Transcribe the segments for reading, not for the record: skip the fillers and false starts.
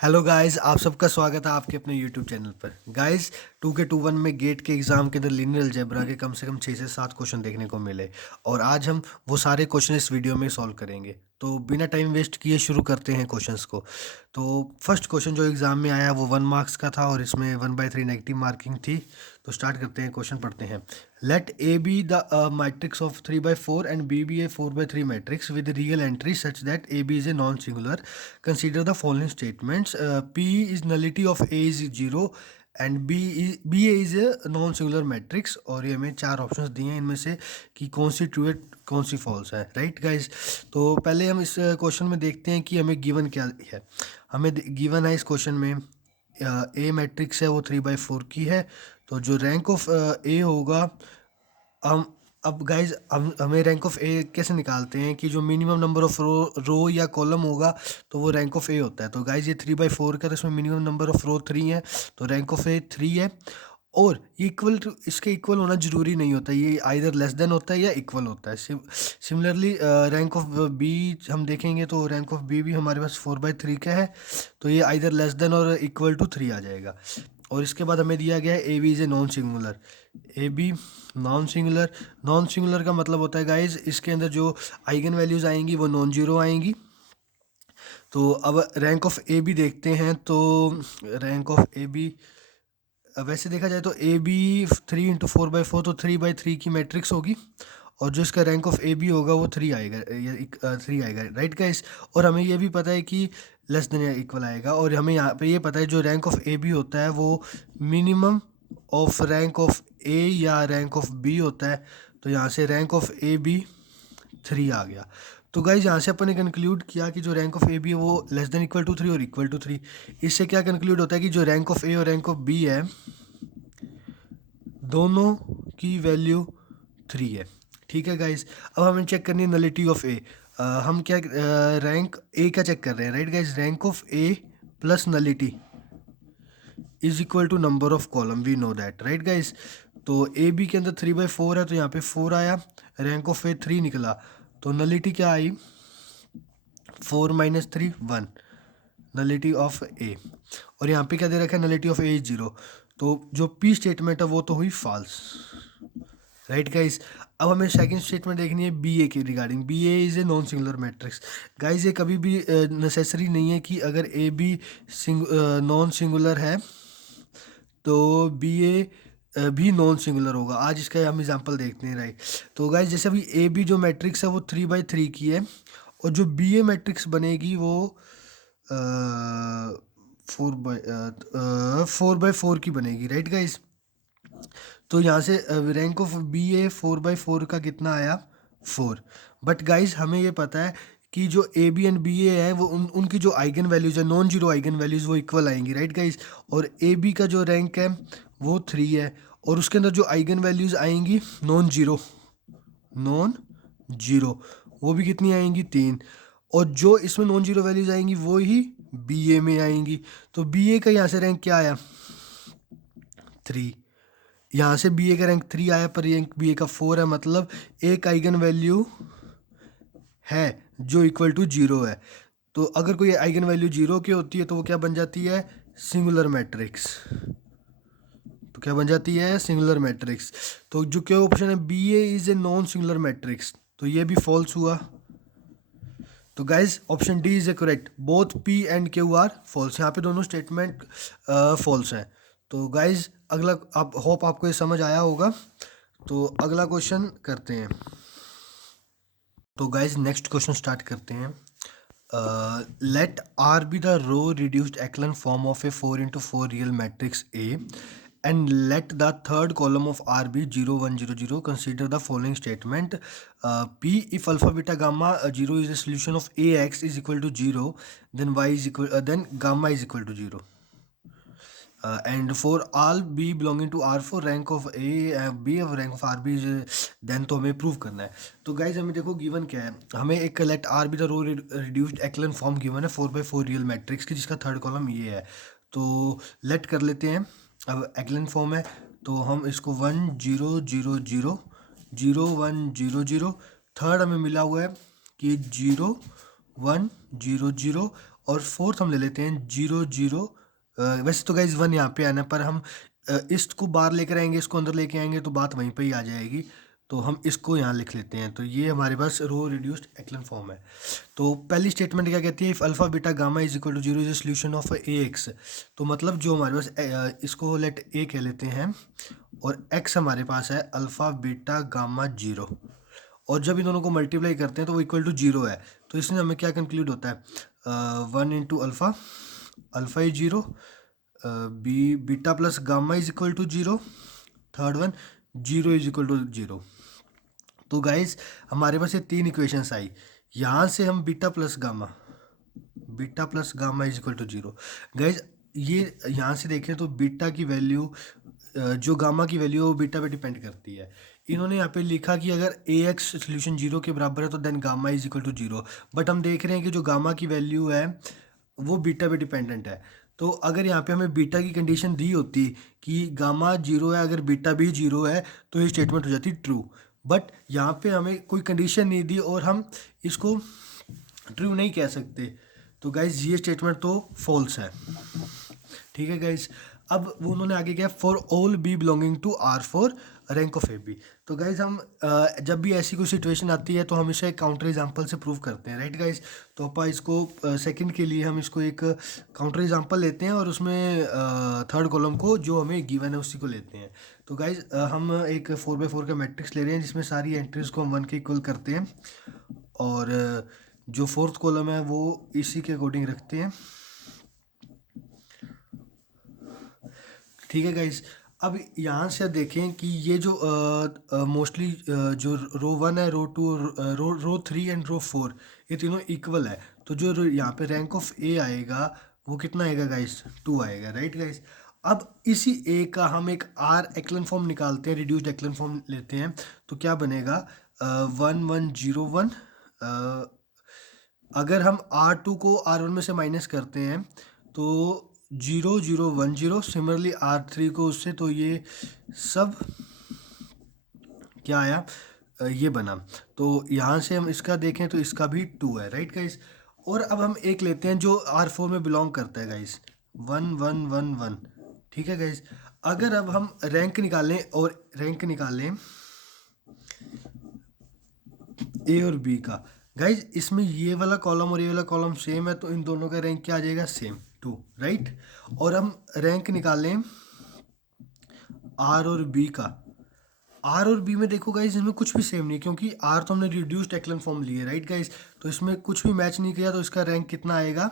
Hello guys, आप सबका स्वागत है आपके अपने यूट्यूब चैनल पर। गाइस, 2K21 में गेट के एग्ज़ाम के अंदर लीनियर अलजेब्रा के कम से कम 6 से 7 क्वेश्चन देखने को मिले और आज हम वो सारे क्वेश्चन इस वीडियो में सॉल्व करेंगे। तो बिना टाइम वेस्ट किए शुरू करते हैं क्वेश्चंस को। तो फर्स्ट क्वेश्चन जो एग्ज़ाम में आया वो 1 मार्क्स का था और इसमें 1/3 नेगेटिव मार्किंग थी। तो स्टार्ट करते हैं, क्वेश्चन पढ़ते हैं। Let A be the matrix of 3/4 and B be a 4/3 matrix with real entries such that AB is a non-singular. Consider the following statements. P is nullity of A is 0 and BA is a non-singular matrix। और ये हमें 4 options दिए हैं इनमें से कि कौन C true है कौन सी फॉल्स है, राइट गाइस। तो पहले हम इस क्वेश्चन में देखते हैं कि हमें गिवन क्या है। हमें गिवन है इस क्वेश्चन में ए मैट्रिक्स है वो 3/4 की है। तो जो रैंक ऑफ ए होगा, हम अब गाइज हमें रैंक ऑफ ए कैसे निकालते हैं कि जो मिनिमम नंबर ऑफ रो या कॉलम होगा तो वो रैंक ऑफ ए होता है। तो गाइज ये 3/4 का, तो इसमें मिनिमम नंबर ऑफ रो 3 है, तो रैंक ऑफ ए 3 है। और इक्वल टू, इसके इक्वल होना जरूरी नहीं होता, ये आइदर लेस देन होता है या इक्वल होता है। सिमिलरली रैंक ऑफ बी हम देखेंगे तो रैंक ऑफ बी भी हमारे पास 4/3 का है, तो ये आइदर लेस देन और इक्वल टू 3 आ जाएगा। और इसके बाद हमें दिया गया है A B is a non singular. A B non singular, non singular का मतलब होता है गाइज इसके अंदर जो आइगन वैल्यूज़ आएंगी वो नॉन जीरो आएंगी। तो अब रैंक ऑफ ए बी देखते हैं। तो रैंक ऑफ ए बी वैसे देखा जाए तो ए बी 3 × 4/4, तो 3/3 की मैट्रिक्स होगी और जो इसका रैंक ऑफ ए बी होगा वो 3 आएगा, या 3 आएगा, राइट गाइस। और हमें ये भी पता है कि लेस देन या इक्वल आएगा, और हमें यहाँ पे ये पता है जो रैंक ऑफ ए बी होता है वो मिनिमम ऑफ रैंक ऑफ ए या रैंक ऑफ बी होता है। तो यहाँ से रैंक ऑफ ए बी 3 आ गया। तो गाइज यहाँ से अपन ने कंक्लूड किया कि जो रैंक ऑफ ए बी है वो लेस देन इक्वल टू 3 और इक्वल टू 3। इससे क्या कंक्लूड होता है कि जो रैंक ऑफ ए और रैंक ऑफ बी है दोनों की वैल्यू 3 है। ठीक है गाइज, अब हमें चेक करनी है नलिटी ऑफ ए। हम क्या रैंक ए का चेक कर रहे हैं, right guys. Rank of A plus nullity is equal to number of column, we know that, right guys. तो ए बी के अंदर 3/4 है तो यहाँ पे 4 आया, रैंक ऑफ ए 3 निकला, तो नलिटी क्या आई 4 - 3 1, नलिटी ऑफ ए। और यहाँ पे क्या दे रखा है, नलिटी ऑफ ए इज 0। तो जो पी स्टेटमेंट है वो तो हुई फॉल्स, राइट गाइस। अब हमें सेकंड स्टेटमेंट देखनी है बी ए की regarding. B A is a non singular matrix. Guys ये कभी भी नेसेसरी नहीं है कि अगर ए बी नॉन सिंगुलर है तो बी ए भी नॉन सिंगुलर होगा। आज इसका हम एग्जांपल देखते हैं, राइट। तो गाइस जैसे अभी ए बी जो मैट्रिक्स है वो 3/3 की है और जो बी ए मैट्रिक्स बनेगी वो 4/4 की बनेगी, राइट गाइस। तो यहाँ से रैंक ऑफ बी ए 4/4 का कितना आया 4। बट गाइज हमें ये पता है कि जो ए बी एंड बी ए है वो उनकी जो आइगन वैल्यूज है, नॉन जीरो आइगन वैल्यूज, वो इक्वल आएंगी, राइट गाइज। और ए बी का जो रैंक है वो 3 है और उसके अंदर जो आइगन वैल्यूज आएंगी नॉन जीरो, नॉन जीरो, वो भी कितनी आएंगी 3। और जो इसमें नॉन जीरो वैल्यूज आएंगी वो ही बी ए में आएंगी। तो बी ए का यहाँ से रैंक क्या आया 3। यहाँ से बी ए का रैंक 3 आया पर रैंक बी ए का 4 है, मतलब एक आइगन वैल्यू है जो इक्वल टू 0 है। तो अगर कोई आइगन वैल्यू 0 की होती है तो वो क्या बन जाती है, सिंगुलर मैट्रिक्स। तो क्या बन जाती है, सिंगुलर मैट्रिक्स। तो जो क्या ऑप्शन है B A is a non singular matrix, तो ये भी फॉल्स हुआ। तो guys option D is a correct, both P and Q are false. यहाँ पे दोनों स्टेटमेंट फॉल्स हैं। तो गाइज अगला, आप होप आपको ये समझ आया होगा। तो अगला क्वेश्चन करते हैं। तो गाइज नेक्स्ट क्वेश्चन स्टार्ट करते हैं। Let R be the row reduced echelon form of A 4 × 4 real matrix A and let the third column of R be 0 1 0 0. Consider the following statement. P if alpha beta gamma 0 is a solution of AX is equal to 0, then y is equal then gamma is equal to 0. And for all B belonging to R, for rank of A B of rank of RB is then, तो हमें prove करना है। तो guys हमें देखो given क्या है, हमें एक let R be the row reduced echelon form given है 4/4 रियल मैट्रिक्स की, जिसका थर्ड कॉलम ये है। तो लेट कर लेते हैं। अब एक्लन फॉर्म है तो हम इसको 1 0 0 0 0 1 0 0, थर्ड हमें मिला हुआ है कि 0 1 0 0, और फोर्थ हम ले लेते हैं 0 0। वैसे तो गाइज 1 यहाँ पे आना है, पर हम इसको बाहर लेकर आएंगे, इसको अंदर लेके आएंगे तो बात वहीं पे ही आ जाएगी। तो हम इसको यहाँ लिख लेते हैं। तो ये हमारे पास रो रिड्यूस्ड एक्लन फॉर्म है। तो पहली स्टेटमेंट क्या कहती है, if alpha beta gamma is equal to 0 is a solution of A X. तो मतलब जो हमारे पास इसको लेट ए कह लेते हैं और एक्स हमारे पास है अल्फा बीटा गामा 0। और जब इन दोनों को मल्टीप्लाई करते हैं तो वो इक्वल टू 0 है। तो इसमें हमें क्या कंक्लूड होता है, 1 into alpha, alpha is 0, B beta plus gamma is equal to 0, third one 0 is equal to 0। तो गाइज हमारे पास ये 3 इक्वेशंस आई। यहाँ से हम beta plus gamma is equal to 0। Guys ये यहाँ से देखें तो बीटा की वैल्यू जो गामा की वैल्यू है वो बीटा पे डिपेंड करती है। इन्होंने यहाँ पे लिखा कि अगर ए एक्स सोल्यूशन 0 के बराबर है तो then gamma is equal to 0। But हम देख रहे हैं कि जो गामा की वैल्यू है वो बीटा पे डिपेंडेंट है। तो अगर यहाँ पे हमें बीटा की कंडीशन दी होती कि गामा 0 है, अगर बीटा भी 0 है, तो ये स्टेटमेंट हो जाती ट्रू। बट यहाँ पे हमें कोई कंडीशन नहीं दी और हम इसको ट्रू नहीं कह सकते। तो गाइज ये स्टेटमेंट तो फॉल्स है। ठीक है गाइज, अब वो उन्होंने आगे क्या, for all B belonging to R for rank of A B. तो गाइज हम जब भी ऐसी कोई सिचुएशन आती है तो हम इसे काउंटर एग्जांपल से प्रूव करते हैं, राइट गाइज। तो अपन इसको सेकंड के लिए हम इसको एक काउंटर एग्जांपल लेते हैं और उसमें थर्ड कॉलम को जो हमें गिवन है उसी को लेते हैं। तो गाइज हम एक 4x4 का मैट्रिक्स ले रहे हैं जिसमें सारी एंट्रीज को हम 1 के इक्वल करते हैं और जो फोर्थ कॉलम है वो इसी के अकॉर्डिंग रखते हैं। ठीक है गाइज, अब यहाँ से देखें कि ये जो मोस्टली जो रो 1 है, रो 2, रो 3 एंड रो 4 ये तीनों इक्वल है। तो जो यहाँ पे रैंक ऑफ ए आएगा वो कितना आएगा गाइज, 2 आएगा, राइट गाइज। अब इसी ए का हम एक आर एक्लन फॉर्म निकालते हैं, रिड्यूस्ड एक्लन फॉर्म लेते हैं। तो क्या बनेगा, 1 1 0 1। अगर हम R2 को R1 में से माइनस करते हैं तो 0 0 1 0। सिमिलरली R3 को उससे, तो ये सब क्या आया, ये बना। तो यहाँ से हम इसका देखें तो इसका भी 2 है, राइट गाइस। और अब हम एक लेते हैं जो R4 में बिलोंग करता है गाइस, 1 1 1 1। ठीक है गाइस, अगर अब हम रैंक निकालें और रैंक निकालें ए और बी का, गाइज इसमें ये वाला कॉलम और ये वाला कॉलम सेम है तो इन दोनों का रैंक क्या आ जाएगा, सेम 2, राइट। और हम रैंक निकालें आर और बी का, आर और बी में देखो गाइज इसमें कुछ भी सेम नहीं, क्योंकि आर तो हमने रिड्यूस्ड एक्लन फॉर्म लिए, राइट गाइज। तो इसमें कुछ भी मैच नहीं किया तो इसका रैंक कितना आएगा,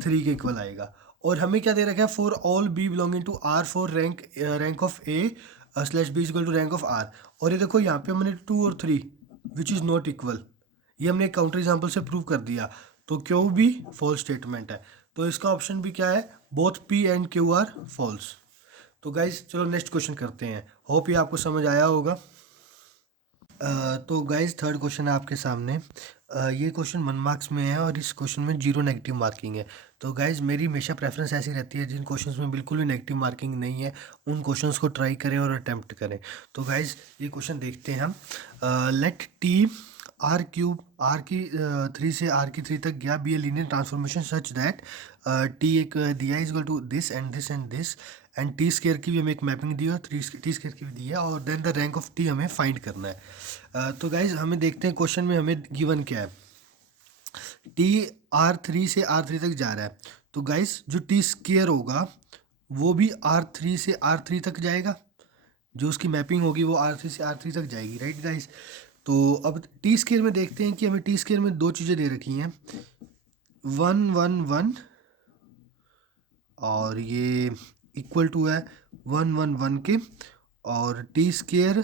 3 के इक्वल आएगा। और हमें क्या दे रखा है, for all B belonging to R for rank of A slash B equal to rank of R. और ये देखो यहाँ पे हमने 2 और 3 विच इज़ नॉट इक्वल, ये हमने काउंटर एग्जाम्पल से प्रूव कर दिया। तो क्यू भी फॉल्स स्टेटमेंट है। तो इसका ऑप्शन भी क्या है, both P and Q are false. तो गाइज चलो नेक्स्ट क्वेश्चन करते हैं, होप ये आपको समझ आया होगा। तो गाइज थर्ड क्वेश्चन है आपके सामने। ये क्वेश्चन 1 मार्क्स में है और इस क्वेश्चन में 0 नेगेटिव मार्किंग है। तो गाइज मेरी हमेशा प्रेफरेंस ऐसी रहती है जिन क्वेश्चंस में बिल्कुल भी नेगेटिव मार्किंग नहीं है उन क्वेश्चंस को ट्राई करें और अटैम्प्ट करें। तो गाइज ये क्वेश्चन देखते हैं हम। Let T R cube R की 3 से आर की 3 गया be a linear transformation such that T एक दिया is equal to this and this and this, and T square की भी हमें एक मैपिंग दी है और टी स्केयर की भी दी है, और then the rank of T हमें फाइंड करना है। तो गाइज हमें देखते हैं क्वेश्चन में हमें गिवन क्या है। टी R3 से R3 तक जा रहा है, तो गाइज जो टी स्केयर होगा वो भी R3 से R3 तक जाएगा, जो उसकी मैपिंग होगी वो R3 से R3 तक जाएगी, राइट गाइज। तो अब टी स्केयर में देखते हैं कि हमें टी स्केयर में 2 चीज़ें दे रखी हैं, 1 1 1 और ये इक्वल टू है 1 1 1 के, और टी स्केयर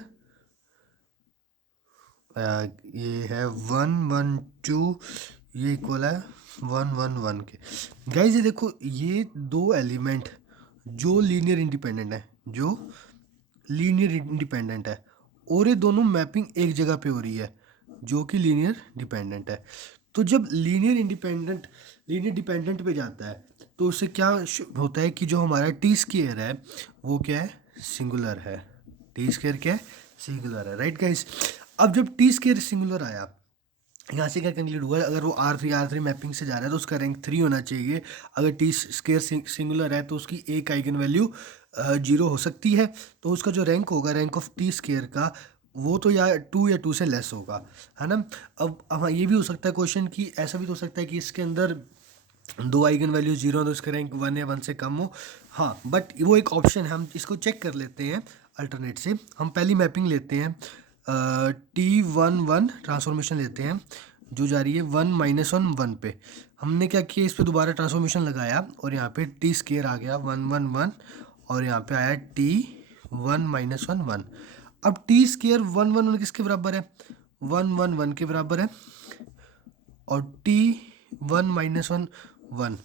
ये है 1 1 2, ये इक्वल है 1 1 1 के। गाइज ये देखो ये 2 एलिमेंट जो लीनियर इंडिपेंडेंट है, और ये दोनों मैपिंग एक जगह पे हो रही है जो कि लीनियर डिपेंडेंट है। तो जब लीनियर डिपेंडेंट पे जाता है तो उससे क्या होता है कि जो हमारा टी स्केयर है वो क्या है, सिंगुलर है। टी स्केयर क्या है, सिंगुलर है, राइट गाइस। अब जब टी स्केयर सिंगुलर आया यहाँ से क्या कंक्लूड हुआ, अगर वो R3 मैपिंग से जा रहा है तो उसका रैंक 3 होना चाहिए। अगर टी स्केयर सिंगुलर है तो उसकी एक आइगन वैल्यू 0 हो सकती है, तो उसका जो रैंक होगा रैंक ऑफ टी स्केयर का, वो तो या 2 या 2 से लेस होगा, है ना। अब हाँ, ये भी हो सकता है क्वेश्चन की, ऐसा भी तो हो सकता है कि इसके अंदर 2 आइगन वैल्यू 0 हो तो इसका रैंक 1 या 1 से कम हो। हाँ, बट वो एक ऑप्शन है, हम इसको चेक कर लेते हैं अल्टरनेट से। हम पहली मैपिंग लेते हैं, T11 ट्रांसफॉर्मेशन लेते हैं जो जा रही है 1 - 1 1 पे। हमने क्या किया, इस पे दोबारा ट्रांसफॉर्मेशन लगाया और यहाँ पे टी स्केयर आ गया 1 1 1, और यहाँ पे आया T1 - 1 1। अब टी स्केयर 1 1 1 किसके बराबर है, 1 1 1 के बराबर है, और T1 - 1 1।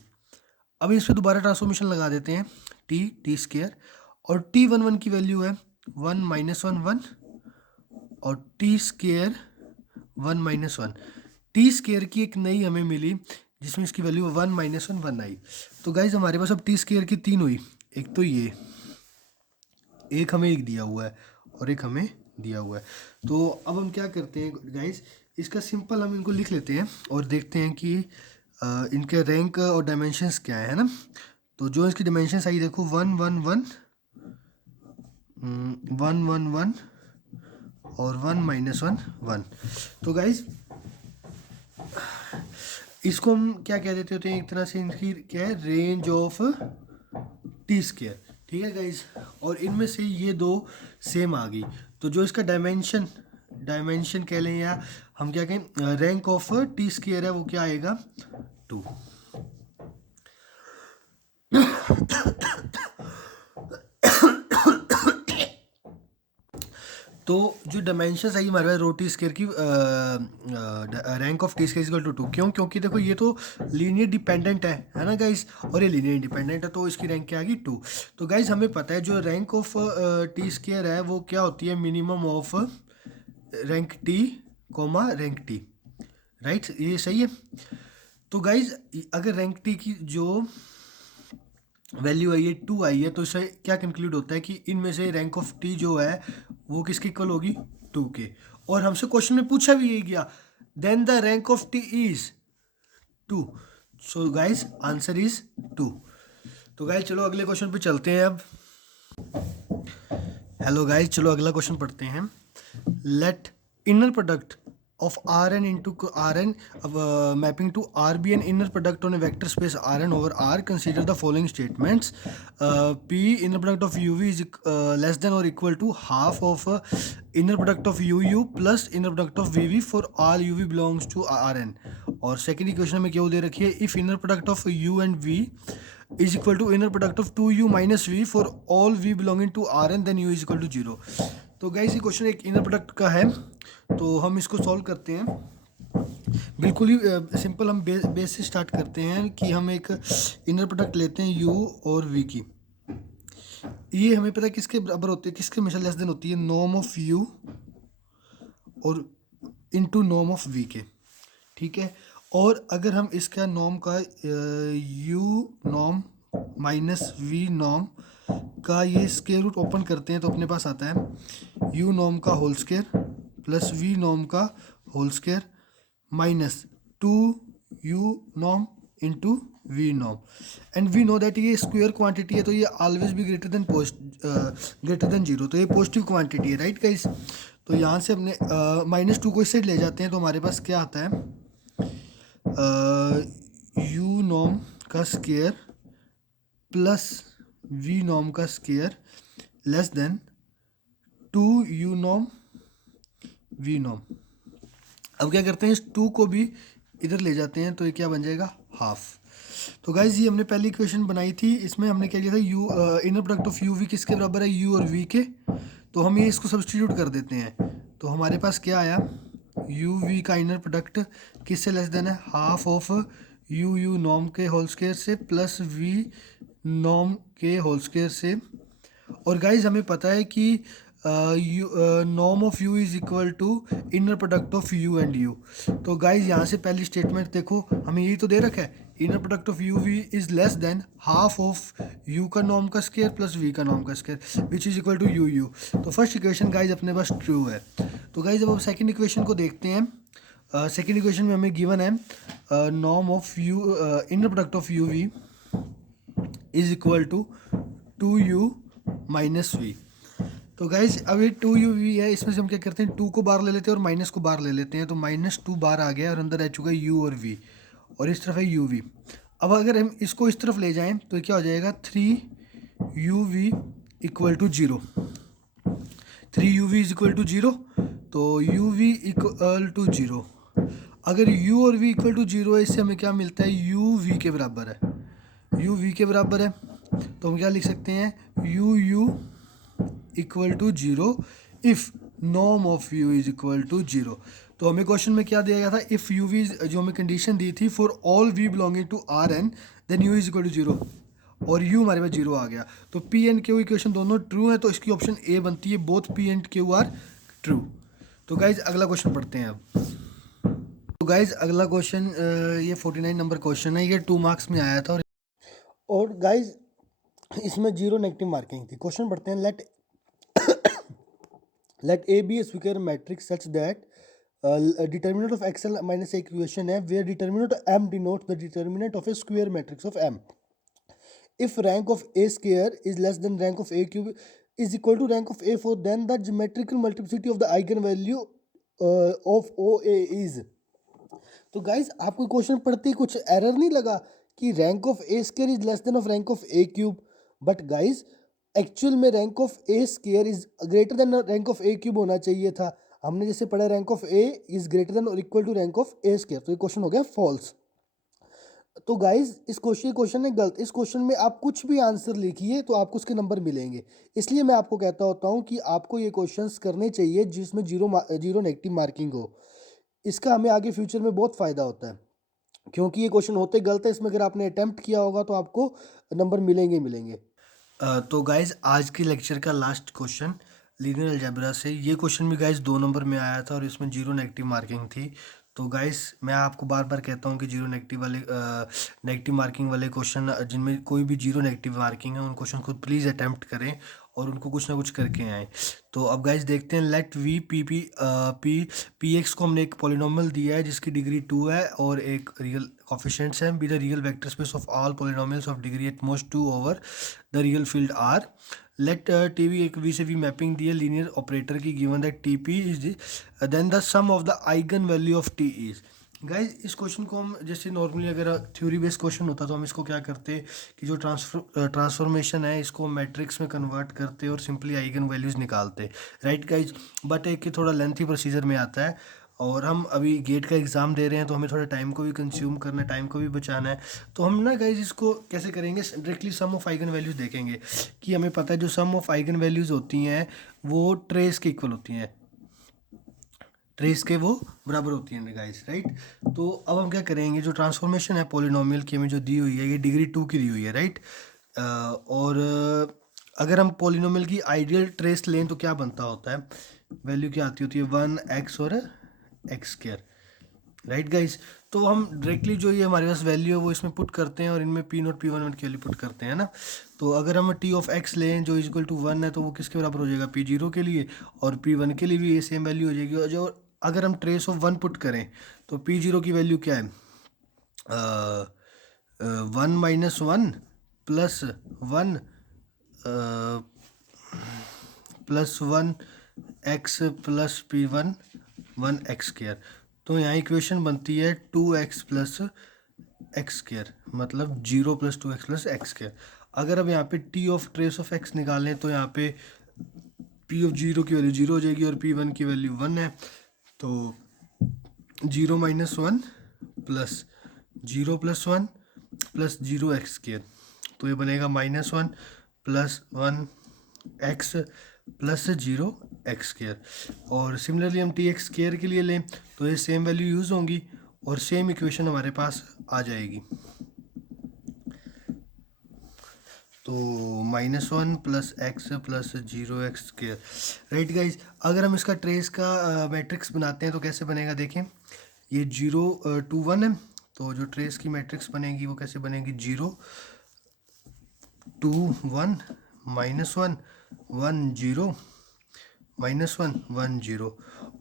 अब इस पे दोबारा ट्रांसफॉर्मेशन लगा देते हैं, टी स्केयर, और T11 की वैल्यू है 1 - 1 1, और टी स्केयर 1 - 1। टी स्केयर की एक नई हमें मिली जिसमें इसकी वैल्यू 1 - 1 1 आई। तो गाइज हमारे पास अब टी स्केयर की 3 हुई, एक तो ये, एक हमें एक दिया हुआ है और एक हमें दिया हुआ है। तो अब हम क्या करते हैं गाइज, इसका सिंपल हम इनको लिख लेते हैं और देखते हैं कि इनके रैंक और डायमेंशंस क्या है ना। तो जो इसकी डायमेंशंस आई देखो, 1 1 1, 1 1 1 और 1 - 1 1। तो गाइज इसको हम क्या कह देते होते हैं, एक तरह से इनकी क्या है, रेंज ऑफ टी स्केयर, ठीक है गाइज। और इनमें से ये दो सेम आ गई, तो जो इसका डायमेंशन कह लें या हम क्या कहें, रैंक ऑफ टी स्केयर है, वो क्या आएगा, 2। तो जो डायमेंशंस आई हमारे पास रो टी स्केयर की, rank of T square equal to 2, क्यों, क्योंकि देखो ये तो लीनियर डिपेंडेंट है ना गाइस, और ये लीनियर इंडिपेंडेंट है, तो इसकी रैंक क्या आ गई, 2। तो गाइस हमें पता है जो रैंक ऑफ टी स्केयर है वो क्या होती है, minimum of rank T comma rank T, right, ये सही है। तो गाइज अगर रैंक टी की जो वैल्यू आई है 2 आई है, तो इससे क्या कंक्लूड होता है कि इनमें से रैंक ऑफ टी जो है वो किसकी इक्वल होगी, 2 के। और हमसे क्वेश्चन में पूछा भी यही गया, then the rank of T is 2। So guys answer is 2। तो गाइज चलो अगले क्वेश्चन पे चलते हैं अब। हेलो गाइज, चलो अगला क्वेश्चन पढ़ते हैं। Let inner product of Rn into Rn mapping to Rb inner product on a vector space Rn over R. Consider the following statements. P inner product of UV is less than or equal to half of inner product of UU plus inner product of VV for all UV belongs to Rn. और second equation में क्या दे रखी है, if inner product of U and V is equal to inner product of 2U minus V for all V belonging to Rn, then U is equal to 0. तो guys ये question एक inner product का है, तो हम इसको solve करते हैं। बिल्कुल ही सिंपल, हम बेस से स्टार्ट करते हैं कि हम एक इनर प्रोडक्ट लेते हैं U और V की। ये हमें पता है किसके बराबर होती है, किसके हमेशा लेस देन होती है, नॉर्म ऑफ U और इनटू नॉर्म ऑफ V के, ठीक है। और अगर हम इसका नॉर्म का U norm minus V norm का ये स्क्वायर रूट ओपन करते हैं तो अपने पास आता है U नॉर्म का whole square plus V norm का whole square minus 2U norm into V norm. And we know that ये स्क्वायर क्वांटिटी है, तो ये ऑलवेज भी ग्रेटर देन 0, तो ये पॉजिटिव क्वांटिटी है, राइट गाइस। तो यहाँ से हमने -2 को इस साइड ले जाते हैं, तो हमारे पास क्या आता है, U नॉर्म का स्क्वायर प्लस V नॉर्म का square less than 2U norm V norm. अब क्या करते हैं, इस 2 को भी इधर ले जाते हैं, तो ये क्या बन जाएगा, हाफ। तो गाइज ये हमने पहली इक्वेशन बनाई थी, इसमें हमने क्या किया था, U inner product of U V किसके बराबर है, यू और वी के। तो हम ये इसको सब्सटीट्यूट कर देते हैं, तो हमारे पास क्या आया, यू वी का इनर प्रोडक्ट किससे लेस देन है, हाफ ऑफ यू नॉर्म के होल स्क्वायर से प्लस वी नॉर्म के होल स्क्वायर से। और गाइज हमें पता है कि norm of U is equal to inner product of U and U. तो गाइज यहाँ से पहली स्टेटमेंट देखो, हमें यही तो दे रखा है, inner product of U V is less than half of U का नॉर्म का स्क्वायर प्लस वी का नॉर्म का square which is equal to U. तो फर्स्ट इक्वेशन गाइज अपने पास ट्रू है। तो गाइज अब सेकंड इक्वेशन को देखते हैं, सेकेंड इक्वेशन में हमें गिवन है norm of U inner product of U V is equal to 2u minus V. तो गाइज अब ये 2u v है, इसमें से हम क्या करते हैं 2 को बाहर ले लेते हैं और माइनस को बाहर ले लेते हैं, तो -2 बाहर आ गया और अंदर रह चुका है u और v, और इस तरफ है uv। अब अगर हम इसको इस तरफ ले जाएं तो क्या हो जाएगा 3uv equal to 0। 3uv is equal to 0, तो uv इक्वल टू 0। अगर u और v इक्वल टू 0 है, इससे हमें क्या मिलता है uv के बराबर है, uv के बराबर है, तो हम क्या लिख सकते हैं u equal to 0 if norm of u is equal to 0। तो हमें क्वेश्चन में क्या दिया गया था, इफ़ u v जो हमें कंडीशन दी थी for all v belonging to R N then u is equal to 0, और u हमारे पास 0 आ गया। तो p एंड q इक्वेशन दोनों ट्रू है, तो इसकी ऑप्शन ए बनती है, both p and q are true. तो गाइज अगला क्वेश्चन पढ़ते हैं अब। तो गाइज अगला क्वेश्चन ये 49 नंबर क्वेश्चन है, ये 2 मार्क्स में आया था, और गाइज इसमें 0 नेगेटिव मार्किंग थी। क्वेश्चन पढ़ते हैं, let A be a square matrix such that determinant of xl minus a equation है where determinant of m denotes the determinant of a square matrix of m. If rank of a square is less than rank of a cube is equal to rank of a4, then the geometrical multiplicity of the eigenvalue of OA is. तो guys आपको question पढ़ते ही कुछ error नहीं लगा कि rank of A square is less than of rank of A cube, but guys actual में rank of A square is greater than rank of A cube होना चाहिए था। हमने जैसे पढ़ा rank of A is greater than और equal to rank of A square, तो ये क्वेश्चन हो गया फॉल्स। तो गाइज इस क्वेश्चन है गलत। इस क्वेश्चन में आप कुछ भी आंसर लिखिए तो आपको उसके नंबर मिलेंगे, इसलिए मैं आपको कहता होता हूँ कि आपको ये क्वेश्चंस करने चाहिए जिसमें जीरो नेगेटिव मार्किंग हो। इसका हमें आगे फ्यूचर में बहुत फ़ायदा होता है, क्योंकि ये क्वेश्चन होते गलत है, इसमें अगर आपने अटेम्प्ट किया होगा तो आपको नंबर मिलेंगे ही मिलेंगे। तो गाइज आज के लेक्चर का लास्ट क्वेश्चन लीनियर अलजेब्रा से, ये क्वेश्चन भी गाइज 2 नंबर में आया था और इसमें 0 नेगेटिव मार्किंग थी। तो गाइज मैं आपको बार बार कहता हूँ कि नेगेटिव मार्किंग वाले क्वेश्चन जिनमें कोई भी 0 नेगेटिव मार्किंग है उन क्वेश्चन को प्लीज़ अटैम्प्ट करें और उनको कुछ ना कुछ करके आएँ। तो अब गाइज देखते हैं, लेट वी पी एक्स को हमने एक पॉलिनोमियल दिया है जिसकी डिग्री 2 है और एक रियल कोफिशिएंट्स हैं, be the real vector space of all polynomials of degree at most 2 over the real field R. Let T V एक वी से वी मैपिंग दी है लीनियर ऑपरेटर की, given that T P is then the sum of the eigenvalue of T is. Guys इस क्वेश्चन को हम जैसे नॉर्मली अगर थ्योरी बेस्ड क्वेश्चन होता तो हम इसको क्या करते कि जो ट्रांसफॉर्मेशन है इसको मैट्रिक्स में कन्वर्ट करते और सिंपली आइगन वैल्यूज़ निकालते, राइट गाइज। बट एक कि थोड़ा लेंथी प्रोसीजर में आता है, और हम अभी गेट का एग्ज़ाम दे रहे हैं तो हमें थोड़ा टाइम को भी कंज्यूम करना है, टाइम को भी बचाना है। तो हम ना गाइज इसको कैसे करेंगे, directly sum of eigenvalues देखेंगे कि हमें पता है जो सम ऑफ आइगन वैल्यूज़ होती हैं वो ट्रेस के इक्वल होती हैं, ट्रेस के वो बराबर होती हैं गाइस, राइट। तो अब हम क्या करेंगे, जो ट्रांसफॉर्मेशन है पॉलिनोमियल की हमें जो दी हुई है ये डिग्री 2 की दी हुई है, राइट। और अगर हम पॉलिनोमियल की आइडियल ट्रेस लें तो क्या बनता होता है, वैल्यू क्या आती होती है 1x और एक्स स्क्वायर, राइट गाइस। तो हम डायरेक्टली जो ये हमारे पास वैल्यू है वो इसमें पुट करते हैं और इनमें पी नोट पी वन की वैल्यू पुट करते हैं ना। तो अगर हम टी ऑफ एक्स लें जो इक्वल टू 1 है तो वो किसके बराबर हो जाएगा p0 के लिए, और p1 के लिए भी ये सेम वैल्यू हो जाएगी। और जो अगर हम ट्रेस ऑफ 1 पुट करें तो p0 की वैल्यू क्या है 1 minus 1 plus 1 plus 1 x plus p1 1x square. तो यहाँ इक्वेशन बनती है 2x प्लस एक्स स्क्वायर, मतलब 0 plus 2x plus x square. अगर अब यहाँ पे T of trace of x निकालें तो यहाँ पे p ऑफ 0 की वैल्यू 0 हो जाएगी और p1 की वैल्यू 1 है, तो 0 minus 1 plus 0 plus 1 plus 0 x square, तो ये बनेगा -1 plus 1 x plus 0 x square. और सिमिलरली हम टी एक्स स्क्वायर के लिए लें तो ये सेम वैल्यू यूज़ होंगी और सेम इक्वेशन हमारे पास आ जाएगी। तो -1 plus x plus 0 x square, right guys. अगर हम इसका ट्रेस का मैट्रिक्स बनाते हैं तो कैसे बनेगा, देखें ये 0 2 1 है, तो जो ट्रेस की मैट्रिक्स बनेगी वो कैसे बनेगी 0 2 1 -1 1 0 -1 1 0।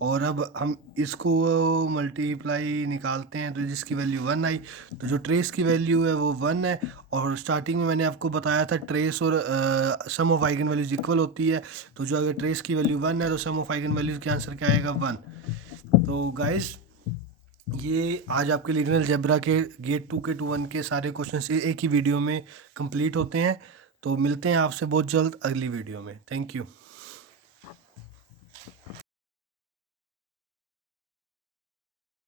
और अब हम इसको मल्टीप्लाई निकालते हैं, तो जिसकी वैल्यू 1 आई, तो जो ट्रेस की वैल्यू है वो 1 है। और स्टार्टिंग में मैंने आपको बताया था ट्रेस और सम ऑफ आइगन वैल्यूज इक्वल होती है, तो जो अगर ट्रेस की वैल्यू 1 है तो सम ऑफ आइगन वैल्यूज के आंसर क्या आएगा 1। तो गाइस ये आज आपके लीनियर अलजेब्रा के गेट 2 के 2-1 के सारे क्वेश्चन एक ही वीडियो में कंप्लीट होते हैं। तो मिलते हैं आपसे बहुत जल्द अगली वीडियो में। Thank you.